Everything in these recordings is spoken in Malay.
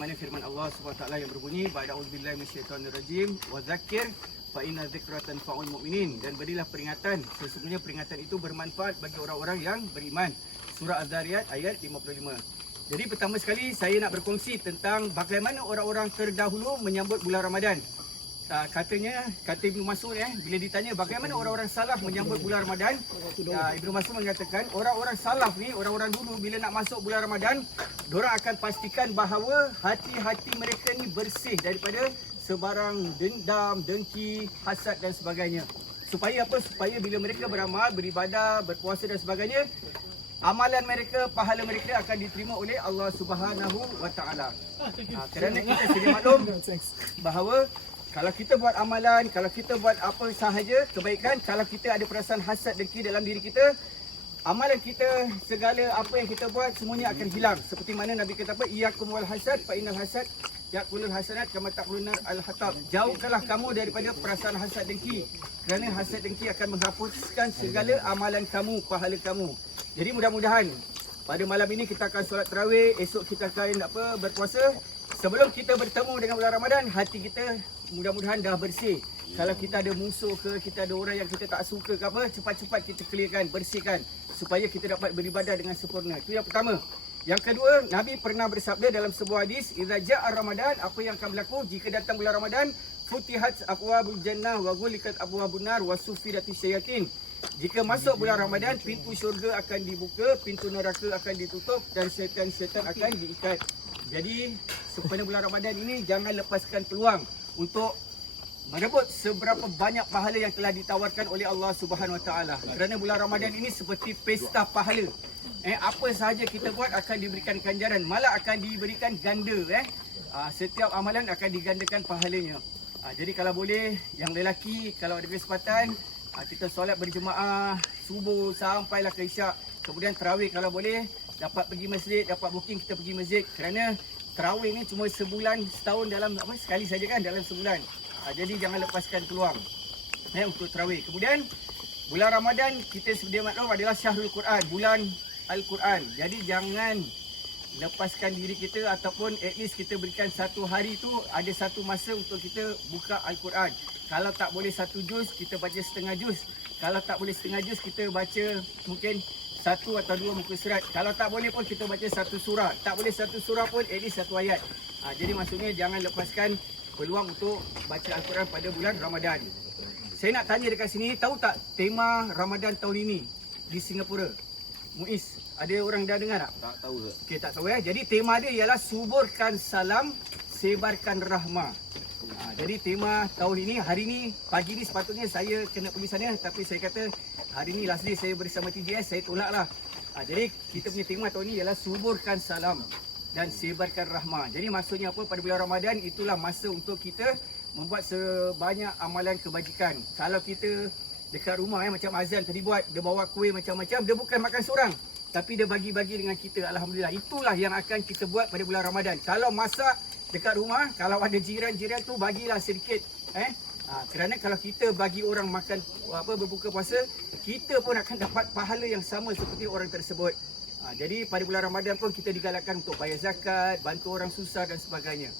sebagaimana firman Allah SWT yang berbunyi ba'da'udzubillahi minasyaitonirrajim wa dzakkir fa inna dzikra tanfa'ul mu'minin, dan berilah peringatan, sesungguhnya peringatan itu bermanfaat bagi orang-orang yang beriman. Surah Az-Zariyat ayat 55. Jadi pertama sekali saya nak berkongsi tentang bagaimana orang-orang terdahulu menyambut bulan Ramadan. Kata Ibnu Mas'ud bila ditanya bagaimana orang-orang salaf menyambut bulan Ramadan, Ibnu Mas'ud mengatakan orang-orang salaf ni, orang-orang dulu bila nak masuk bulan Ramadan, diorang akan pastikan bahawa hati-hati mereka ni bersih daripada sebarang dendam, dengki, hasad dan sebagainya. Supaya apa? Supaya bila mereka beramal, beribadah, berpuasa dan sebagainya, amalan mereka, pahala mereka akan diterima oleh Allah Subhanahu wa taala. Kerana kita sedia maklum bahawa kalau kita buat amalan, kalau kita buat apa sahaja kebaikan, kalau kita ada perasaan hasad dengki dalam diri kita, amalan kita, segala apa yang kita buat semuanya akan hilang. Seperti mana Nabi kata apa? Iyyakum wal hasad fa innal hasad yaqulul hasanat kama taqulun al-hatab. Jauhkanlah kamu daripada perasaan hasad dengki, kerana hasad dengki akan menghapuskan segala amalan kamu, pahala kamu. Jadi mudah-mudahan pada malam ini kita akan solat tarawih, esok kita akan berpuasa. Sebelum kita bertemu dengan bulan Ramadan, hati kita mudah-mudahan dah bersih. Kalau kita ada musuh ke, kita ada orang yang kita tak suka ke apa, cepat-cepat kita clearkan, bersihkan supaya kita dapat beribadah dengan sempurna. Itu yang pertama. Yang kedua, Nabi pernah bersabda dalam sebuah hadis, "Idza ja'a Ramadan", apa yang akan berlaku jika datang bulan Ramadan? "Futihat abwabul jannah wa ghuliqat abwabun nar wa suffidatis syayatin." Jika masuk bulan Ramadan, pintu syurga akan dibuka, pintu neraka akan ditutup dan syaitan-syaitan akan diikat. Jadi, sempena bulan Ramadan ini jangan lepaskan peluang untuk merebut seberapa banyak pahala yang telah ditawarkan oleh Allah Subhanahu Wa Taala. Kerana bulan Ramadan ini seperti pesta pahala. Apa sahaja kita buat akan diberikan ganjaran, malah akan diberikan ganda. Setiap amalan akan digandakan pahalanya. Jadi kalau boleh, yang lelaki kalau ada kesempatan, kita solat berjemaah subuh sampailah ke isyak. Kemudian tarawih kalau boleh, dapat pergi masjid, dapat booking kita pergi masjid. Kerana tarawih ni cuma sebulan, setahun dalam sekali saja kan dalam sebulan. Jadi jangan lepaskan peluang untuk tarawih. Kemudian bulan Ramadan kita sedia maklum adalah Syahrul Quran, bulan Al-Quran. Jadi jangan lepaskan diri kita, ataupun at least kita berikan satu hari tu ada satu masa untuk kita buka Al-Quran. Kalau tak boleh satu juz, kita baca setengah juz. Kalau tak boleh setengah juz, kita baca mungkin satu atau dua muka surat. Kalau tak boleh pun kita baca satu surah. Tak boleh satu surah pun at least satu ayat. Jadi maksudnya jangan lepaskan peluang untuk baca Al-Quran pada bulan Ramadan. Saya nak tanya dekat sini, tahu tak tema Ramadan tahun ini di Singapura? Muiz, ada orang dah dengar tak? Tak tahu ke? Okey, tak tahu Jadi tema dia ialah suburkan salam, sebarkan rahmah. Jadi tema tahun ini, hari ni, pagi ni sepatutnya saya kena pergi sana, tapi saya kata hari ni last day saya bersama TJS, saya tolaklah. Jadi kita punya tema tahun ni ialah suburkan salam dan sebarkan rahmah. Jadi maksudnya apa? Pada bulan Ramadan itulah masa untuk kita membuat sebanyak amalan kebajikan. Kalau kita dekat rumah macam Azan tadi buat, dia bawa kuih macam-macam, dia bukan makan seorang, tapi dia bagi-bagi dengan kita. Alhamdulillah, itulah yang akan kita buat pada bulan Ramadan. Kalau masak dekat rumah, kalau ada jiran-jiran tu bagilah sedikit. Kerana kalau kita bagi orang makan berbuka puasa, kita pun akan dapat pahala yang sama seperti orang tersebut. Jadi pada bulan Ramadan pun kita digalakkan untuk bayar zakat, bantu orang susah dan sebagainya.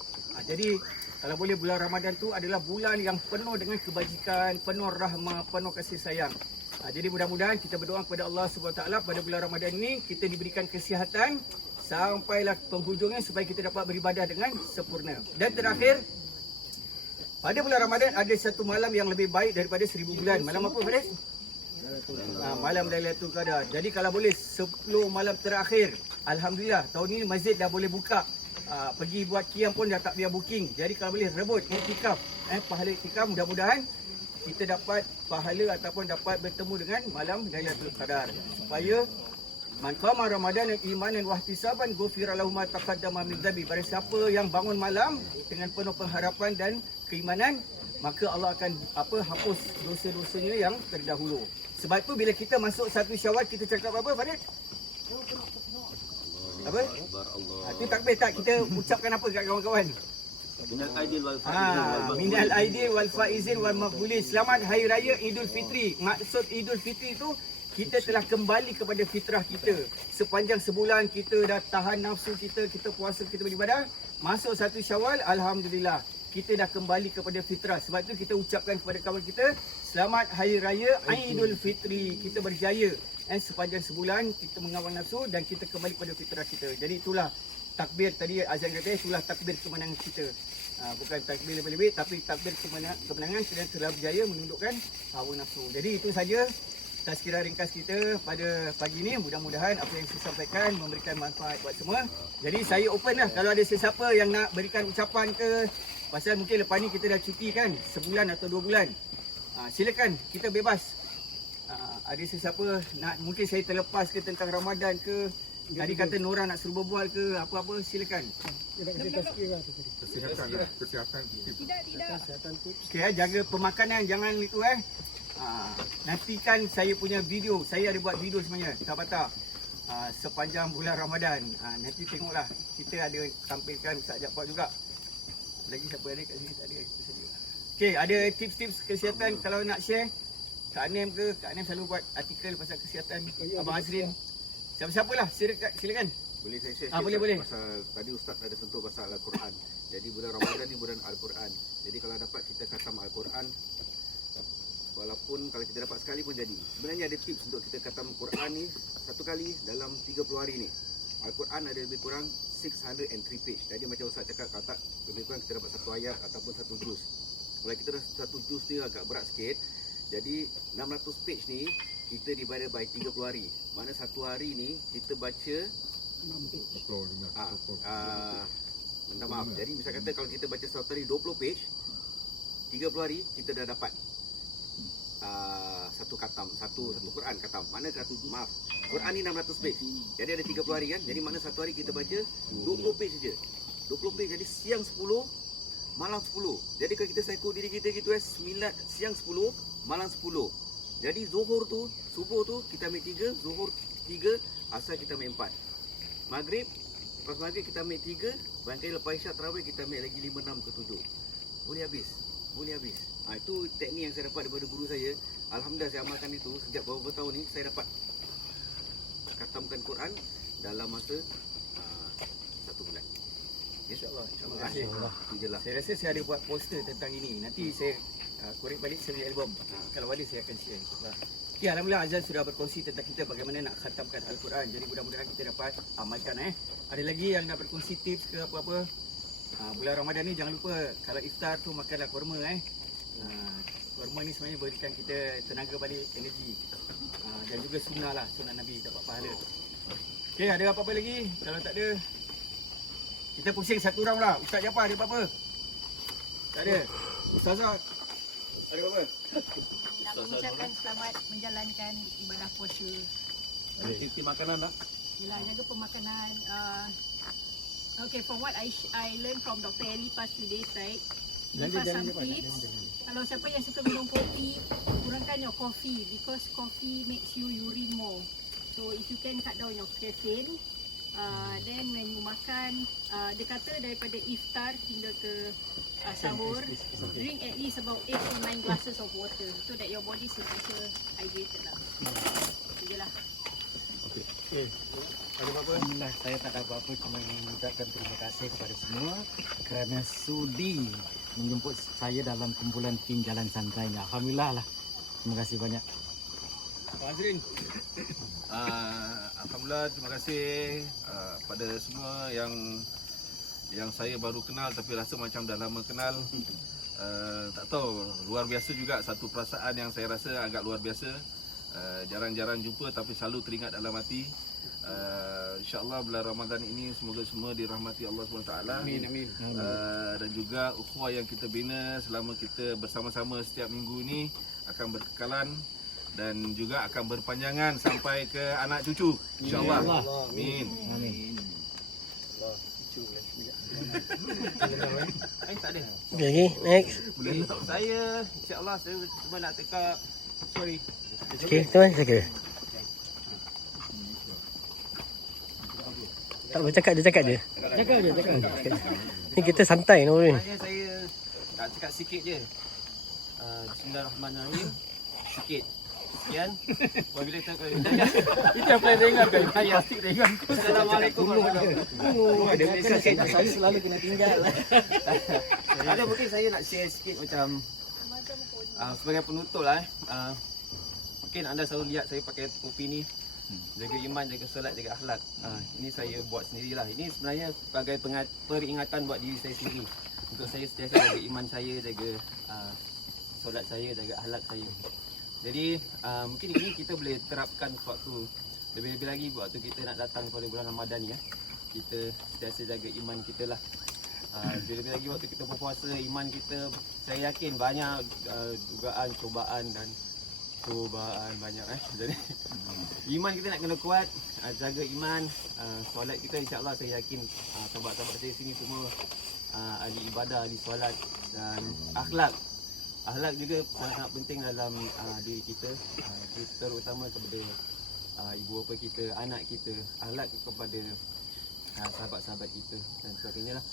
Jadi kalau boleh bulan Ramadan tu adalah bulan yang penuh dengan kebajikan, penuh rahmah, penuh kasih sayang. Jadi mudah-mudahan kita berdoa kepada Allah SWT pada bulan Ramadan ini kita diberikan kesihatan sampailah penghujungnya supaya kita dapat beribadah dengan sempurna. Dan terakhir, pada bulan Ramadan ada satu malam yang lebih baik daripada 1000 bulan. Malam apa, Farid? Malam Lailatul Qadar. Jadi kalau boleh 10 malam terakhir, alhamdulillah tahun ini masjid dah boleh buka. Pergi buat qiyam pun dah tak biar booking. Jadi kalau boleh rebut iktikaf, pahala iktikaf, mudah-mudahan kita dapat pahala ataupun dapat bertemu dengan malam Lailatul Qadar. Supaya man qama Ramadan imanan wa ihtisaban ghufira lahu ma taqaddama min dhanbi. Barang siapa yang bangun malam dengan penuh pengharapan dan keimanan, maka Allah akan hapus dosa-dosanya yang terdahulu. Sebab tu bila kita masuk satu Syawal, kita cakap apa, Farid? Apa? Itu takbir tak? Kita ucapkan apa kat kawan-kawan? Minal aidil wal faizin. Minal aidil wal faizin wal maqbulin. Selamat Hari Raya Idul Fitri. Maksud Idul Fitri itu kita telah kembali kepada fitrah kita. Sepanjang sebulan kita dah tahan nafsu kita, kita puasa, kita beribadah. Masuk 1 Syawal, alhamdulillah, kita dah kembali kepada fitrah. Sebab tu kita ucapkan kepada kawan kita, selamat Hari Raya Aidul Fitri. Kita berjaya sepanjang sebulan kita mengawal nafsu dan kita kembali kepada fitrah kita. Jadi itulah takbir tadi azan kata, itulah takbir kemenangan kita. Bukan takbir lebih-lebih, tapi takbir kemenangan kita telah berjaya menundukkan hawa nafsu. Jadi itu saja tazkirah ringkas kita pada pagi ni. Mudah-mudahan apa yang saya sampaikan memberikan manfaat buat semua. Jadi saya open lah kalau ada sesiapa yang nak berikan ucapan ke, pasal mungkin lepas ni kita dah cuti kan, sebulan atau 2 bulan. Silakan, kita bebas. Ada sesiapa nak, mungkin saya terlepas ke tentang Ramadan ke, tadi kata Nora nak suruh berbual ke, apa-apa silakan. Kesihatan. Okey, jaga pemakanan, jangan itu nantikan saya punya video. Saya ada buat video sebenarnya, tak sepanjang bulan Ramadan. Nanti tengoklah, kita ada tampilkan Ustaz Jaafar juga. Lagi siapa ada kat sini? Tak ada, itu saja. Okey, ada tips-tips kesihatan kalau nak share. Kak Anem ke? Kak Anem selalu buat artikel pasal kesihatan. Abang Azrin. Siapa-siapalah, silakan. Boleh saya share? Boleh. Pasal tadi Ustaz ada sentuh pasal Al-Quran. Jadi bulan Ramadan ni bulan Al-Quran. Jadi kalau dapat kita khatam Al-Quran, walaupun kalau kita dapat sekali pun jadi. Sebenarnya ada tips untuk kita khatam Quran ni satu kali dalam 30 hari ni. Al-Quran ada lebih kurang 603 page. Jadi macam Ustaz cakap, kalau tak lebih kurang kita dapat 1 ayat ataupun 1 juz. Kalau kita dah 1 juz ni agak berat sikit. Jadi 600 page ni kita divided by 30 hari. Mana satu hari ni kita baca minta maaf. Jadi misal kata kalau kita baca satu hari 20 page, 30 hari kita dah dapat satu khatam, satu Quran khatam. Mana maaf, Quran ni 600 page. Jadi ada 30 hari kan. Jadi mana satu hari kita baca 20 page saja. 20 page, jadi siang 10, malam 10. Jadi kalau kita cycle diri kita gitu siang 10, malam 10. Jadi zuhur tu, subuh tu kita ambil 3, zuhur 3, asar kita ambil 4. Maghrib, lepas maghrib kita ambil 3, bangkai lepas isyak tarawih kita ambil lagi 5, 6 ke 7. Boleh habis. Itu teknik yang saya dapat daripada guru saya. Alhamdulillah saya amalkan itu sejak beberapa tahun ni. Saya dapat khatamkan Quran dalam masa 1 bulan. InsyaAllah. InsyaAllah. Saya rasa saya ada buat poster tentang ini. Nanti saya korek balik saya punya album. Kalau ada saya akan share. Okay, alhamdulillah Azan sudah berkongsi tentang kita bagaimana nak khatamkan Al-Quran. Jadi mudah-mudahan kita dapat amalkan. Ada lagi yang nak berkongsi tips ke apa-apa? Bulan Ramadan ni jangan lupa kalau iftar tu makanlah kurma. Kurma ni sebenarnya berikan kita tenaga balik, energi. Dan juga sunnah lah, sunnah Nabi, dapat pahala. Okay, ada apa-apa lagi? Kalau tak ada, kita pusing satu round lah. Ustaz Jaafar ada apa-apa? Tak ada. Ustazah ada apa-apa? Nak mengucapkan selamat menjalankan ibadah puasa. Aktiviti makanan tak? Yelah, jaga pemakanan. Okay, from what I learned from Dr. Ellie past few days, right? Give us some tips. Kalau siapa yang suka minum kopi, kurangkan your coffee because coffee makes you urine more. So if you can cut down your caffeine, then when you makan, dia kata daripada iftar hingga ke sahur, drink at least about 8 to 9 glasses of water so that your body sentiasa hydrated lah. Itu je lah. Okay. Ada apa-apa? Alhamdulillah, saya tak ada apa-apa, cuma mengucapkan terima kasih kepada semua kerana sudi menjemput saya dalam kumpulan tim Jalan Santai. Alhamdulillah lah. Terima kasih banyak. Pak Azrin. Alhamdulillah, terima kasih pada semua yang saya baru kenal tapi rasa macam dah lama kenal. Tak tahu, luar biasa juga, satu perasaan yang saya rasa agak luar biasa. Jarang-jarang jumpa tapi selalu teringat dalam hati. InsyaAllah bulan Ramadan ini semoga semua dirahmati Allah SWT. Amin. Dan juga ukhuwah yang kita bina selama kita bersama-sama setiap minggu ini akan berkekalan dan juga akan berpanjangan sampai ke anak cucu, insyaAllah. Amin. Tak ada. Okay, next. Untuk saya, insyaAllah saya cuma nak cakap sorry. Okay, teman saya kira. Tak bercakap, dia cakap je. Cakap je. Ni kita santai ni. Sebenarnya saya nak cakap sikit je. Bismillahirrahmanirrahim. Sikit. sekian. Wabillahi taufiq. Itu yang paling ringan kan. Plastik ringan. Assalamualaikum warahmatullahi wabarakatuh. Ada Malaysia sikit. Saya selalu kena tinggal. Ada mungkin saya nak share sikit macam sebagai penutup lah. Mungkin anda selalu lihat saya pakai topi ni, jaga iman, jaga solat, jaga akhlak. Ini saya buat sendirilah. Ini sebenarnya sebagai peringatan buat diri saya sendiri. Untuk saya sentiasa jaga iman saya, jaga solat saya, jaga akhlak saya. Jadi mungkin ini kita boleh terapkan waktu lebih-lebih lagi waktu kita nak datang pada bulan Ramadan ni ya. Kita sentiasa jaga iman kita lah. Lebih-lebih lagi waktu kita berpuasa, iman kita, saya yakin banyak dugaan, cubaan dan cubaan banyak Jadi iman kita nak kena kuat, jaga iman, solat kita insya-Allah saya yakin sahabat-sahabat saya sini semua ahli ibadah, ahli solat dan akhlak. Akhlak juga sangat penting dalam diri kita, terutama kepada ibu bapa kita, anak kita, akhlak kepada sahabat-sahabat kita dan sebagainya lah.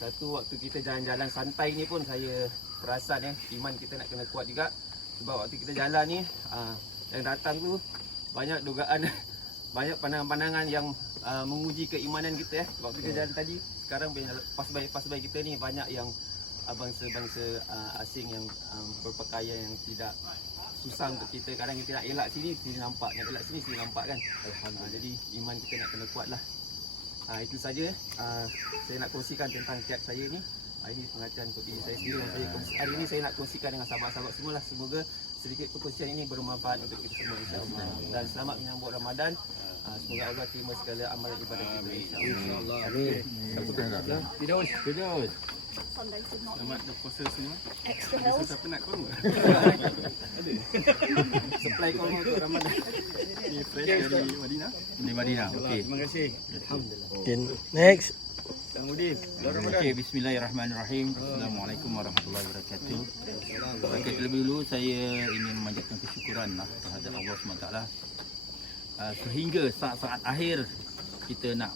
Satu waktu kita jalan-jalan santai ni pun saya perasan iman kita nak kena kuat juga. Sebab waktu kita jalan ni yang datang tu banyak dugaan banyak pandangan-pandangan yang menguji keimanan kita waktu kita jalan tadi. Sekarang pasbai kita ni banyak yang bangsa-bangsa asing yang berpakaian yang tidak susah untuk kita. Kadang kita nak elak sini nampak, nak elak sini nampak kan. Jadi iman kita nak kena kuat lah. Itu saja saya nak kongsikan tentang kiat saya ni. Ini pengajian untuk diri saya sendiri yang saya hari ini saya nak kongsikan dengan sahabat-sahabat semua lah. Semoga sedikit perkongsian ini bermanfaat untuk kita semua insya-Allah. Dan selamat menyambut Ramadan. Semoga Allah terima segala amalan ibadah kita insya-Allah. Amin. Firdaus. Sometimes it's not Selamat berpuasa semua. extra Ada health. siapa nak call? Supply call untuk Ramadan. Ni fresh dari Madinah. Dari Madinah. Okey. Terima kasih. Okay, next. Sangudin. Okey, bismillahirrahmanirrahim. Assalamualaikum warahmatullahi wabarakatuh. Okey, terlebih dulu saya ingin memanjatkan kesyukuran lah terhadap Allah SWT. Sehingga saat-saat akhir kita nak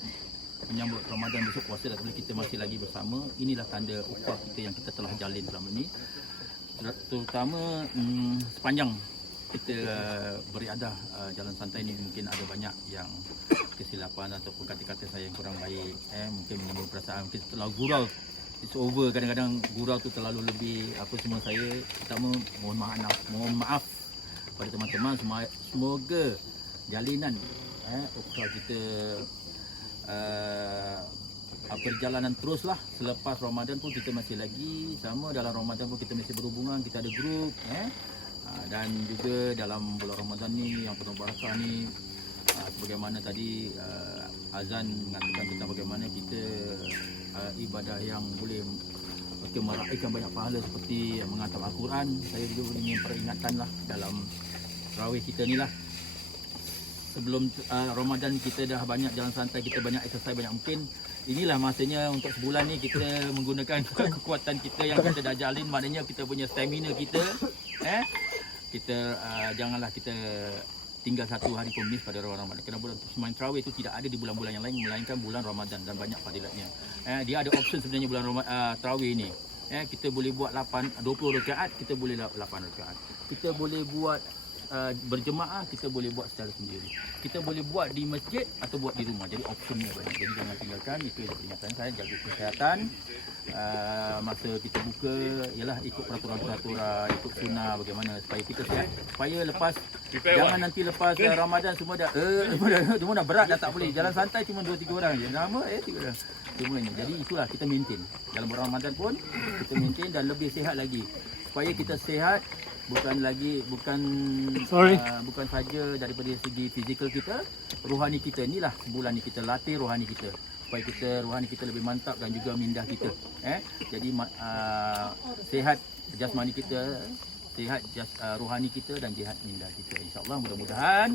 menyambut Ramadan besok puasa dah boleh kita masih lagi bersama. Inilah tanda ukhuwah kita yang kita telah jalin selama ini. Terutama sepanjang kita beriadah jalan santai ni mungkin ada banyak yang kesilapan ataupun kata-kata saya yang kurang baik, mungkin menimbul perasaan mungkin terlalu gurau. It's over, kadang-kadang gurau tu terlalu lebih apa semua. Saya pertama mohon maaf pada teman-teman. Semoga jalinan ukhuwah kita perjalanan teruslah. Selepas Ramadan pun kita masih lagi sama, dalam Ramadan pun kita masih berhubungan, kita ada grup dan juga dalam bulan Ramadan ni yang penuh barakah ni, sebagaimana tadi azan mengatakan tentang bagaimana kita ibadah yang boleh meraihkan banyak pahala seperti mengatam Al-Quran. Saya juga ingin peringatkanlah dalam tarawih kita ni lah. Sebelum Ramadan kita dah banyak jalan santai, kita banyak exercise banyak mungkin. Inilah masanya untuk sebulan ni kita menggunakan kekuatan kita yang kita dah jalin, maknanya kita punya stamina kita. Kita janganlah kita tinggal satu hari pun miss pada Ramadan. Kerana bulan semain tarawih itu tidak ada di bulan-bulan yang lain melainkan bulan Ramadan dan banyak fadilatnya. Dia ada option sebenarnya bulan tarawih ni. Kita boleh buat 20 rakaat, kita boleh 8 rakaat. Kita boleh buat berjemaah, kita boleh buat secara sendiri. Kita boleh buat di masjid atau buat di rumah. Jadi optionnya banyak. Jadi jangan tinggalkan. Itu peringatan saya, jaga kesihatan. Masa kita buka ialah ikut peraturan-peraturan, ikut sunnah bagaimana supaya kita sihat. Supaya lepas jangan nanti lepas Ramadan semua dah semua dah berat, dah tak boleh. Jalan santai cuma 2-3 orang je. Nama 3 orang. Semuanya. Jadi itulah kita maintain. Dalam bulan Ramadan pun kita maintain dan lebih sihat lagi. Supaya kita sihat bukan saja daripada segi fizikal kita, rohani kita. Inilah sebulan ni kita latih rohani kita supaya rohani kita lebih mantap dan juga minda kita. Jadi sihat jasmani kita, sihat rohani kita dan sihat minda kita. InsyaAllah mudah-mudahan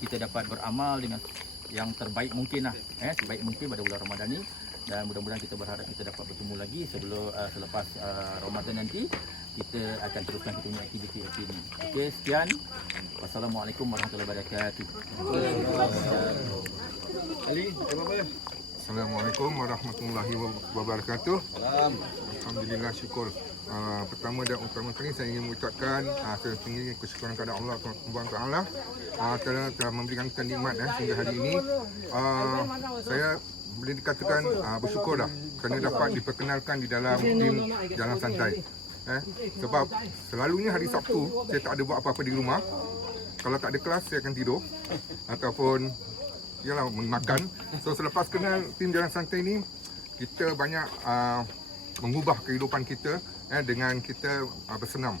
kita dapat beramal dengan yang terbaik mungkin lah, terbaik mungkin pada bulan Ramadan ni. Dan mudah-mudahan kita berharap kita dapat bertemu lagi selepas Ramadan nanti. Kita akan teruskan kita punya aktiviti ini. Okey, sekian. Wassalamualaikum warahmatullahi wabarakatuh. Ali, apa? Assalamualaikum warahmatullahi wabarakatuh. Alhamdulillah, syukur pertama dan utama kali saya ingin mengucapkan saya tinggi kesyukuran kepada Allah Subhanahu Taala telah memberikan kita nikmat sehingga hari ini saya boleh dikatakan bersyukurlah kerana dapat diperkenalkan di dalam tim Jalan Santai. Sebab selalunya hari Sabtu saya tak ada buat apa-apa di rumah. Kalau tak ada kelas saya akan tidur ataupun ialah makan. So selepas kenal tim Jalan Santai ni, kita banyak mengubah kehidupan kita dengan kita bersenam.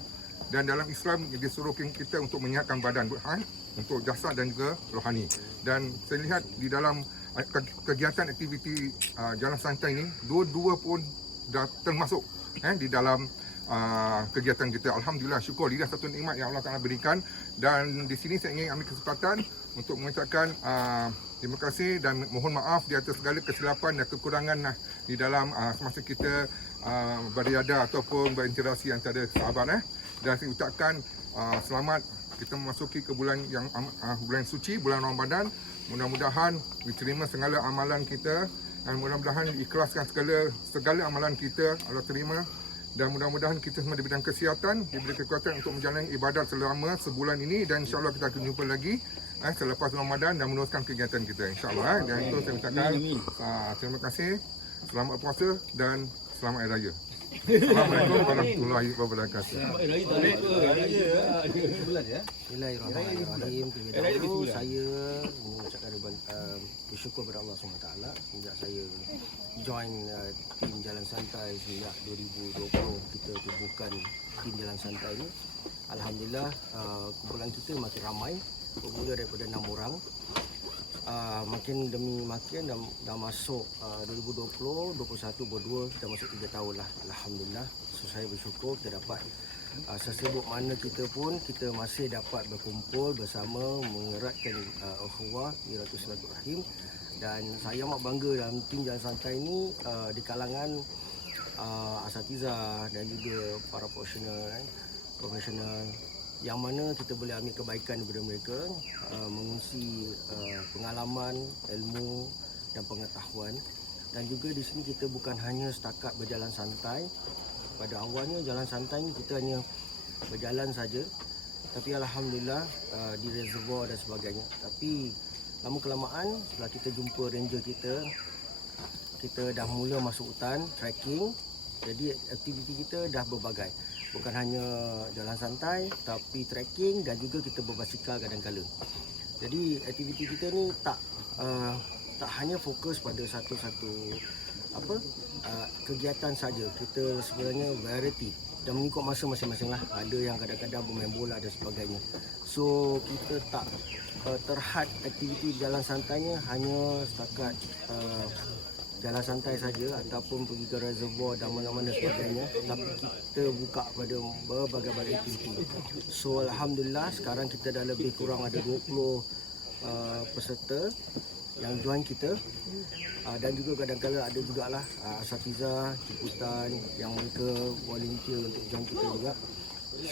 Dan dalam Islam disuruh kita untuk menyihatkan badan, untuk jasad dan juga rohani. Dan saya lihat di dalam kegiatan aktiviti Jalan Santai ni, dua-dua pun dah termasuk di dalam kegiatan kita. Alhamdulillah, syukur, dia satu nikmat yang Allah Ta'ala berikan. Dan di sini saya ingin ambil kesempatan untuk mengucapkan terima kasih dan mohon maaf di atas segala kesilapan dan kekurangan di dalam semasa kita beriadah ataupun berinteraksi antara sahabat. Dan saya ucapkan selamat kita memasuki ke bulan yang bulan suci, bulan Ramadan. Mudah-mudahan diterima segala amalan kita dan mudah-mudahan diikhlaskan segala amalan kita Allah terima. Dan mudah-mudahan kita semua diberikan kesihatan, diberi kekuatan untuk menjalani ibadat selama sebulan ini. Dan insyaAllah kita akan jumpa lagi selepas Ramadan dan meneruskan kegiatan kita, insyaAllah. Dan itu saya ucapkan terima kasih, selamat puasa dan selamat Hari Raya. Assalamualaikum warahmatullahi wabarakatuh. Bismillahirrahmanirrahim. Terlebih dahulu saya mengucapkan bersyukur kepada Allah SWT sejak saya join tim Jalan Santai sejak 2020 kita tubuhkan tim Jalan Santai ini. Alhamdulillah kumpulan kita makin ramai, bermula daripada 6 orang. Makin demi makin dah masuk 2020, 21, berdua kita masuk 3 tahun lah. Alhamdulillah. So saya bersyukur kita dapat sesibuk mana kita pun kita masih dapat berkumpul bersama mengeratkan ukhuwah iratus silaturahim. Dan saya amat bangga dalam tim Jalan Santai ini di kalangan asatiza dan juga para profesional yang mana kita boleh ambil kebaikan daripada mereka, mengungsi pengalaman, ilmu dan pengetahuan. Dan juga di sini kita bukan hanya setakat berjalan santai. Pada awalnya Jalan Santai ni kita hanya berjalan saja, tapi alhamdulillah di reservoir dan sebagainya. Tapi lama kelamaan setelah kita jumpa ranger kita dah mula masuk hutan trekking. Jadi aktiviti kita dah berbagai. Bukan hanya jalan santai, tapi trekking dan juga kita berbasikal kadang-kala. Jadi aktiviti kita ni tak hanya fokus pada satu-satu kegiatan saja. Kita sebenarnya variety dan mengikut masa masing-masing lah. Ada yang kadang-kadang bermain bola dan sebagainya. So kita tak terhad aktiviti jalan santainya hanya setakat jalan santai saja ataupun pergi ke reservoir dan mana-mana sebagainya, tapi kita buka pada berbagai-bagai aktiviti. So alhamdulillah sekarang kita dah lebih kurang ada 20 peserta yang join kita, dan juga kadang-kadang ada jugalah asatiza jemputan yang mereka volunteer untuk join kita juga.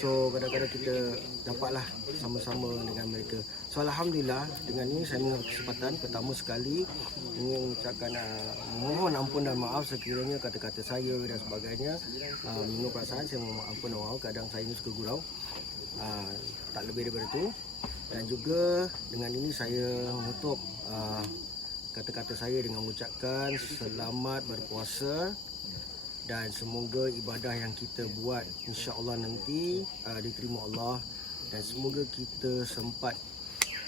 So kadang-kadang kita dapatlah sama-sama dengan mereka. So alhamdulillah dengan ini saya mengambil kesempatan pertama sekali ingin mengucapkan mohon ampun dan maaf sekiranya kata-kata saya dan sebagainya menurut perasaan saya mohon ampun dan maaf, kadang saya ini suka gurau, tak lebih daripada itu. Dan juga dengan ini saya menutup kata-kata saya dengan mengucapkan selamat berpuasa. Dan semoga ibadah yang kita buat insya-Allah nanti diterima Allah, dan semoga kita sempat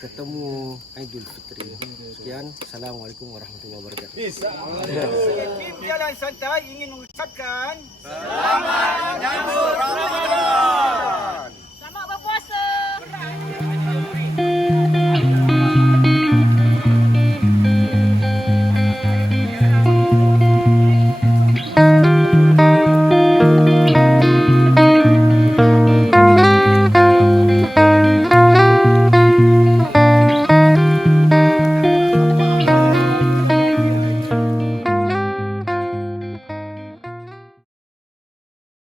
ketemu Aidil Fitri. Sekian, Assalamualaikum warahmatullahi wabarakatuh. Tim Jalan Santai ingin mengucapkan Selamat menyambut Ramadan.